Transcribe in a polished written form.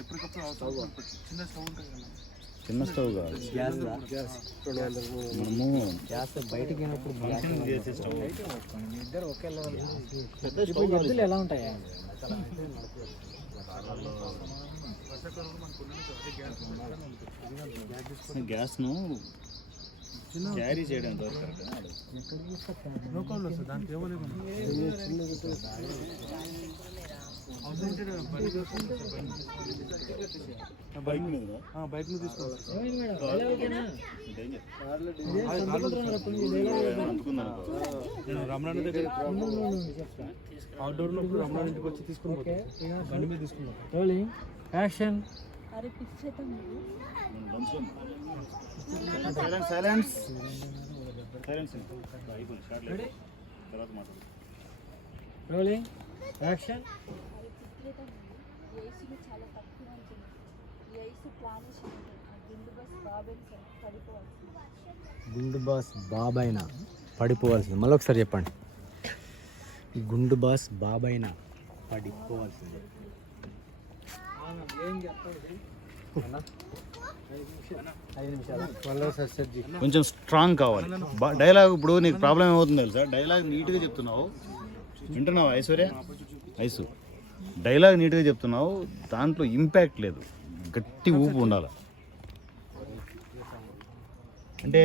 ఎప్పటికప్పుడు చిన్న స్టవ్ ఉంటుంది కదా, చిన్న స్టవ్ కాదు, మనము గ్యాస్ బయటికి వెళ్ళినప్పుడు ఫంక్షన్ చేసే స్టవ్. ఇద్దరు ఒకే లెవెల్. పెద్ద స్టవ్ ఎద్దులు ఎలా ఉంటాయా? గ్యాస్ను క్యారీ చేయడం దొరకదు. దానికి ఏమలేదు బైక్ మీద బైక్ మీద తీసుకోవాలి. నేను రమణాన్ని దగ్గర అవుట్డోర్లో రమణాన్ని ఇంటికి వచ్చి తీసుకుని బండి మీద తీసుకున్నాను. Rolling action. Silence rolling action. గుండు బాస్ బాబైనా పడిపోవాల్సింది. మళ్ళీ ఒకసారి చెప్పండి. గుండు బాస్ బాబైనా పడిపోవాల్సింది. కొంచెం స్ట్రాంగ్ కావాలి డైలాగ్. ఇప్పుడు నీకు ప్రాబ్లం ఏమవుతుంది తెలుసా, డైలాగ్ నీట్గా చెప్తున్నావు, వింటున్నావు ఐశ్వర్య, ఐసు డైలాగ్ నీట్గా చెప్తున్నావు, దాంట్లో ఇంపాక్ట్ లేదు, గట్టి ఊపు ఉండాలి. అంటే